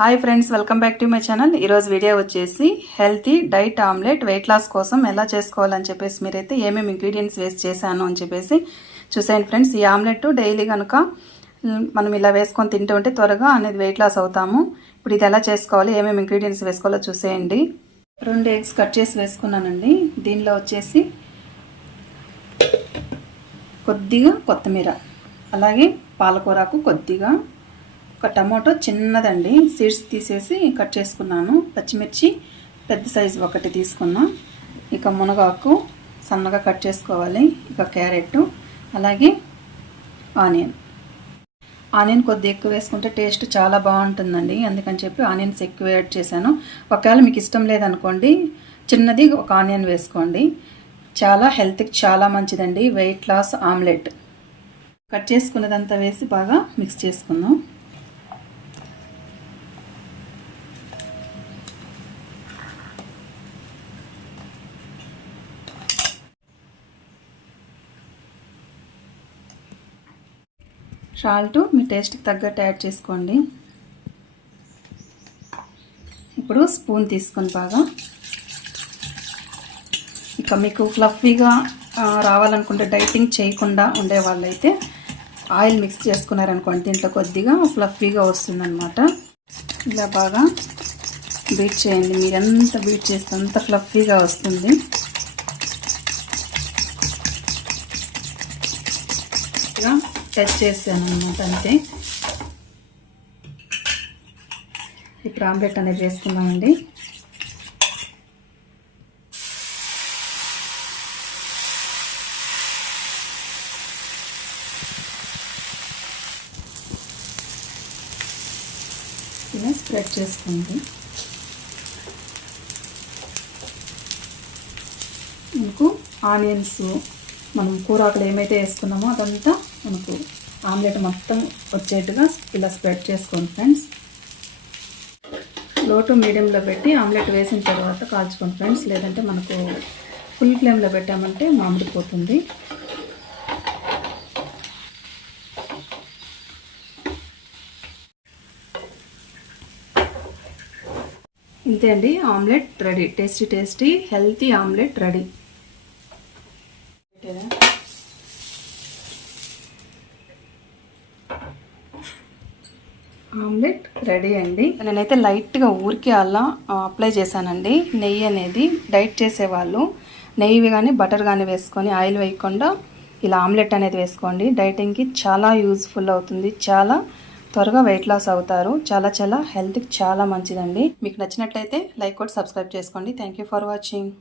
Hi friends welcome back to my channel ఈరోజు video వచ్చేసి healthy diet omelette weight loss కోసం ఎలా చేసుకోవాలని చెప్పేసి మీరైతే ఏమేమి ఇంగ్రీడియంట్స్ వేస్ట్ చేశాను అని చెప్పేసి చూసేయండి ఫ్రెండ్స్ ఈ ఆమ్లెట్ డైలీ కనుక మనం ఇలా వేసుకొని తింటూ ఉంటే త్వరగా అనేది వెయిట్ లాస్ అవుతాము. ఇప్పుడు ఇది ఎలా చేసుకోవాలి ఏమేమి ఇంగ్రీడియంట్స్ వేసుకోవాలో చూసేయండి. రెండు ఎగ్స్ కట్ చేసి వేసుకున్నానండి. దీనిలో వచ్చేసి కొద్దిగా కొత్తిమీర అలాగే పాలకూరకు కొద్దిగా ఒక టమాటో చిన్నదండి. సీడ్స్ తీసేసి కట్ చేసుకున్నాను. పచ్చిమిర్చి పెద్ద సైజు ఒకటి తీసుకున్నా. ఇక మునగాకు సన్నగా కట్ చేసుకోవాలి. ఇక క్యారెట్ అలాగే ఆనియన్. ఆనియన్ కొద్దిగా ఎక్కువ వేసుకుంటే టేస్ట్ చాలా బాగుంటుందండి. అందుకని చెప్పి ఆనియన్స్ ఎక్కువ యాడ్ చేశాను. ఒకవేళ మీకు ఇష్టం లేదనుకోండి చిన్నది ఒక ఆనియన్ వేసుకోండి. చాలా హెల్త్కి చాలా మంచిదండి. Weight loss omelette. కట్ చేసుకున్నదంతా వేసి బాగా మిక్స్ చేసుకుందాం. సాల్ట్ మీ టేస్ట్కి తగ్గట్టు యాడ్ చేసుకోండి. ఇప్పుడు స్పూన్ తీసుకొని బాగా. ఇక మీకు ఫ్లఫీగా రావాలనుకుంటే డైటింగ్ చేయకుండా ఉండే వాళ్ళైతే ఆయిల్ మిక్స్ చేసుకున్నారనుకోండి దీంట్లో కొద్దిగా ఫ్లఫీగా వస్తుందన్నమాట. ఇలా బాగా బీట్ చేయండి. మీరు ఎంత బీట్ చేస్తే అంత ఫ్లఫీగా వస్తుంది. ఇలా టచ్ చేశాను అనమాట అంతే. ఇప్పుడు ఆమ్లెట్ అనేది వేసుకున్నామండి ఇలా స్ప్రెడ్ చేసుకోండి. మనకు ఆనియన్స్ మనం కూరాకులు ఏమైతే వేసుకున్నామో అదంతా మనకు ఆమ్లెట్ మొత్తం వచ్చేట్టుగా ఇలా స్ప్రెడ్ చేసుకోండి ఫ్రెండ్స్లో టు మీడియంలో పెట్టి ఆమ్లెట్ వేసిన తర్వాత కాల్చుకోండి ఫ్రెండ్స్ లేదంటే మనకు ఫుల్ ఫ్లేమ్లో పెట్టామంటే మామిడిపోతుంది. ఇంతే అండి omelette ready. Tasty tasty healthy omelette ready. Omelette ready అండి. నేనైతే లైట్గా ఊరికి అలా అప్లై చేశానండి. నెయ్యి అనేది డైట్ చేసేవాళ్ళు. నెయ్యి కానీ బటర్ కానీ వేసుకొని ఆయిల్ వేయకుండా ఇలా ఆమ్లెట్ అనేది వేసుకోండి. డైటింగ్కి చాలా యూజ్ఫుల్ అవుతుంది. చాలా త్వరగా వెయిట్ లాస్ అవుతారు. చాలా చాలా హెల్త్కి చాలా మంచిదండి. మీకు నచ్చినట్లయితే లైక్ కొట్టి సబ్స్క్రైబ్ చేసుకోండి. Thank you for watching.